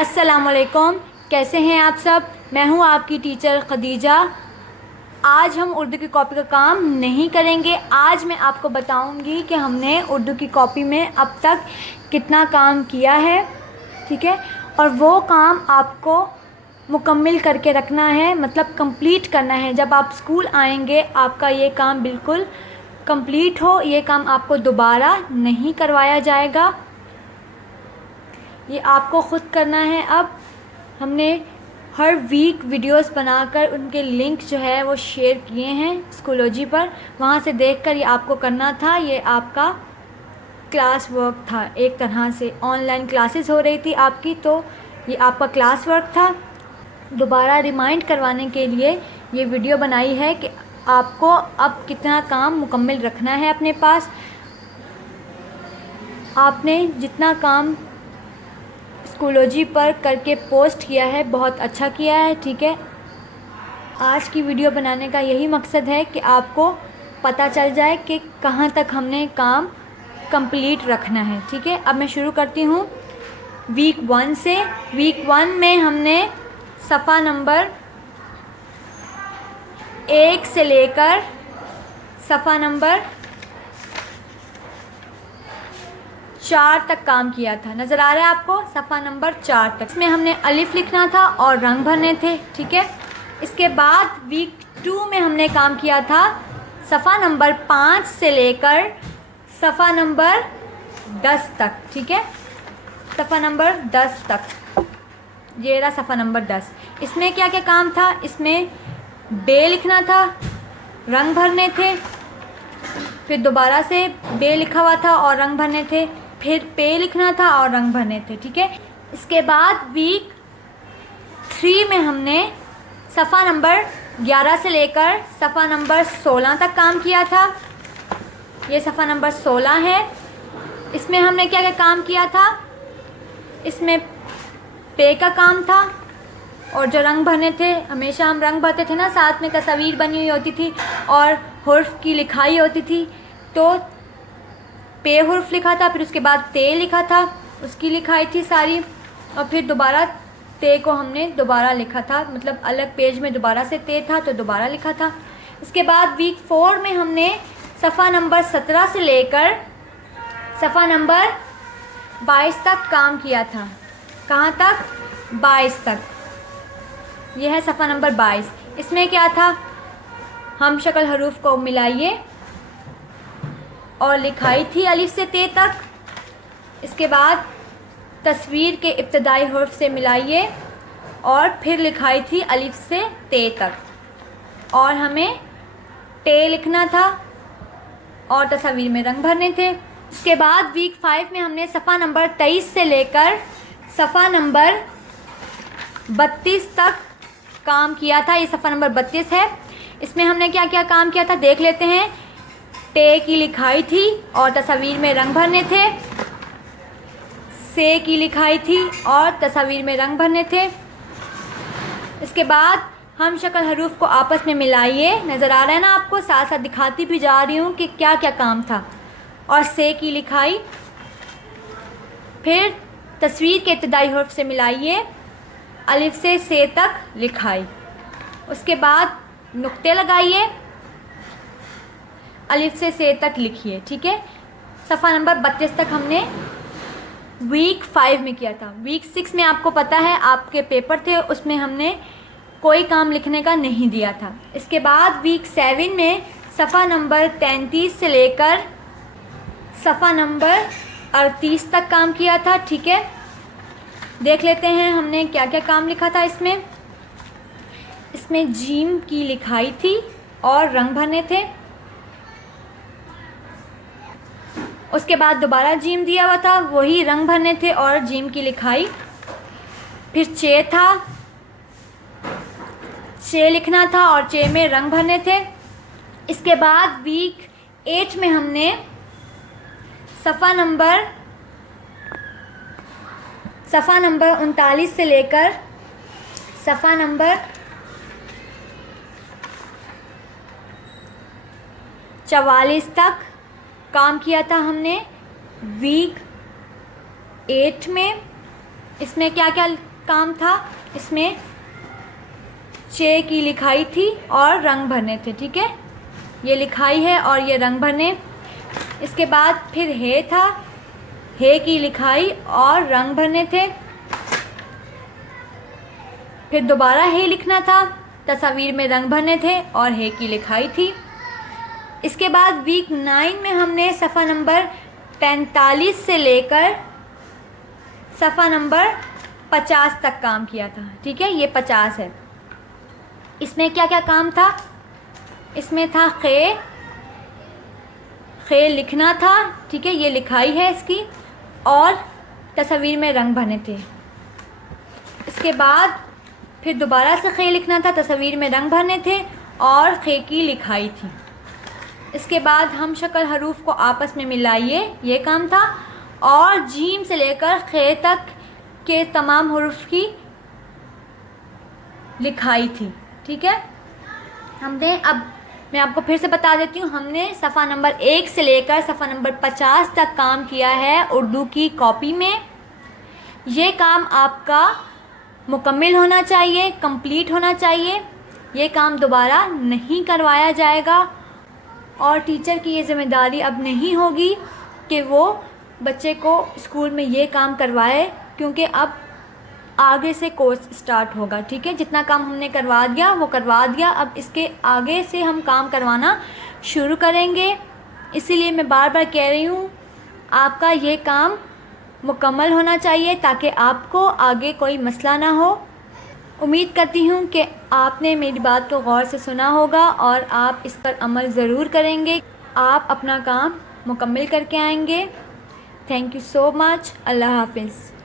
अस्सलामुअलैकुम, कैसे हैं आप सब। मैं हूं आपकी टीचर खदीजा। आज हम उर्दू की कॉपी का काम नहीं करेंगे। आज मैं आपको बताऊंगी कि हमने उर्दू की कॉपी में अब तक कितना काम किया है, ठीक है। और वो काम आपको मुकम्मल करके रखना है, मतलब कंप्लीट करना है। जब आप स्कूल आएंगे आपका ये काम बिल्कुल कंप्लीट हो, ये काम आपको दोबारा नहीं करवाया जाएगा, ये आपको ख़ुद करना है। अब हमने हर वीक वीडियोस बनाकर उनके लिंक जो है वो शेयर किए हैं स्कूलोजी पर, वहाँ से देखकर ये आपको करना था। ये आपका क्लास वर्क था, एक तरह से ऑनलाइन क्लासेस हो रही थी आपकी, तो ये आपका क्लास वर्क था। दोबारा रिमाइंड करवाने के लिए ये वीडियो बनाई है कि आपको अब कितना काम मुकम्मल रखना है अपने पास। आपने जितना काम स्कूलोजी पर करके पोस्ट किया है बहुत अच्छा किया है, ठीक है। आज की वीडियो बनाने का यही मकसद है कि आपको पता चल जाए कि कहाँ तक हमने काम कंप्लीट रखना है, ठीक है। अब मैं शुरू करती हूँ वीक 1 से। वीक 1 में हमने सफ़ा नंबर 1 से लेकर सफ़ा नंबर 4 तक काम किया था। नज़र आ रहा है आपको, सफ़ा नंबर 4 तक। इसमें हमने अलिफ लिखना था और रंग भरने थे, ठीक है। इसके बाद वीक 2 में हमने काम किया था सफ़ा नंबर 5 से लेकर सफ़ा नंबर 10 तक, ठीक है। सफ़ा नंबर 10 तक, ये रहा सफ़ा नंबर 10। इसमें क्या क्या काम था, इसमें बे लिखना था, रंग भरने थे, फिर दोबारा से बे लिखा हुआ था और रंग भरने थे, फिर पे लिखना था और रंग भरने थे, ठीक है। इसके बाद वीक 3 में हमने सफ़ा नंबर 11 से लेकर सफ़ा नंबर 16 तक काम किया था। ये सफ़ा नंबर 16 है। इसमें हमने क्या क्या काम किया था, इसमें पे का काम था और जो रंग भरने थे, हमेशा हम रंग भरते थे ना, साथ में तस्वीर बनी हुई होती थी और हुर्फ की लिखाई होती थी, तो पे हुर्फ लिखा था, फिर उसके बाद ते लिखा था, उसकी लिखाई थी सारी, और फिर दोबारा ते को हमने दोबारा लिखा था, मतलब अलग पेज में दोबारा से ते था तो दोबारा लिखा था। इसके बाद वीक 4 में हमने सफ़ा नंबर 17 से लेकर सफ़ा नंबर 22 तक काम किया था। कहाँ तक, 22 तक। यह है सफ़ा नंबर 22। इसमें क्या था, हम शक्ल हरूफ को मिलाइए और लिखाई थी अलिफ से ते तक। इसके बाद तस्वीर के इब्तदाई हुर्फ से मिलाइए और फिर लिखाई थी अलिफ से ते तक, और हमें टे लिखना था और तस्वीर में रंग भरने थे। इसके बाद वीक 5 में हमने सफ़ा नंबर 23 से लेकर सफ़ा नंबर 32 तक काम किया था। ये सफ़ा नंबर 32 है। इसमें हमने क्या क्या काम किया था देख लेते हैं। टे की लिखाई थी और तस्वीर में रंग भरने थे, से की लिखाई थी और तस्वीर में रंग भरने थे। इसके बाद हम शक्ल हरूफ को आपस में मिलाइए, नज़र आ रहा है ना आपको, साथ साथ दिखाती भी जा रही हूँ कि क्या क्या काम था। और से की लिखाई, फिर तस्वीर के इब्तदाई हुर्फ से मिलाइए, अलिफ से तक लिखाई। उसके बाद नुक्ते लगाइए, अलिफ से तक लिखिए, ठीक है। सफ़ा नंबर 32 तक हमने वीक 5 में किया था। वीक 6 में आपको पता है आपके पेपर थे, उसमें हमने कोई काम लिखने का नहीं दिया था। इसके बाद वीक 7 में सफ़ा नंबर 33 से लेकर सफ़ा नंबर 38 तक काम किया था, ठीक है। देख लेते हैं हमने क्या क्या काम लिखा था इसमें। इसमें जीम की लिखाई थी और रंग भरने थे। उसके बाद दोबारा जीम दिया हुआ था, वही रंग भरने थे और जीम की लिखाई। फिर चे था, चे लिखना था और चे में रंग भरने थे। इसके बाद वीक 8 में हमने सफ़ा नंबर 39 से लेकर सफ़ा नंबर 44 तक काम किया था हमने वीक 8 में। इसमें क्या क्या काम था, इसमें चे की लिखाई थी और रंग भरने थे, ठीक है। ये लिखाई है और ये रंग भरने। इसके बाद फिर हे था, हे की लिखाई और रंग भरने थे। फिर दोबारा हे लिखना था, तस्वीर में रंग भरने थे और हे की लिखाई थी। इसके बाद वीक 9 में हमने सफ़ा नंबर 45 से लेकर सफ़ा नंबर 50 तक काम किया था, ठीक है। ये 50 है। इसमें क्या क्या काम था? इसमें था खे लिखना था, ठीक है, ये लिखाई है इसकी, और तस्वीर में रंग भरने थे। इसके बाद फिर दोबारा से खे लिखना था, तस्वीर में रंग भरने थे और खे की लिखाई थी। इसके बाद हम शक्ल हरूफ को आपस में मिलाइए, ये काम था। और जीम से लेकर खे तक के तमाम हरूफ की लिखाई थी, ठीक है। हमने, अब मैं आपको फिर से बता देती हूँ, हमने सफ़ा नंबर 1 से लेकर सफ़ा नंबर 50 तक काम किया है उर्दू की कॉपी में। ये काम आपका मुकम्मल होना चाहिए, कंप्लीट होना चाहिए। ये काम दोबारा नहीं करवाया जाएगा और टीचर की ये ज़िम्मेदारी अब नहीं होगी कि वो बच्चे को स्कूल में ये काम करवाए, क्योंकि अब आगे से कोर्स स्टार्ट होगा, ठीक है। जितना काम हमने करवा दिया वो करवा दिया, अब इसके आगे से हम काम करवाना शुरू करेंगे। इसीलिए मैं बार बार कह रही हूँ, आपका ये काम मुकम्मल होना चाहिए ताकि आपको आगे कोई मसला ना हो। उम्मीद करती हूँ कि आपने मेरी बात को गौर से सुना होगा और आप इस पर अमल ज़रूर करेंगे। आप अपना काम मुकम्मल करके आएंगे। Thank you so much. अल्लाह हाफ़िज़।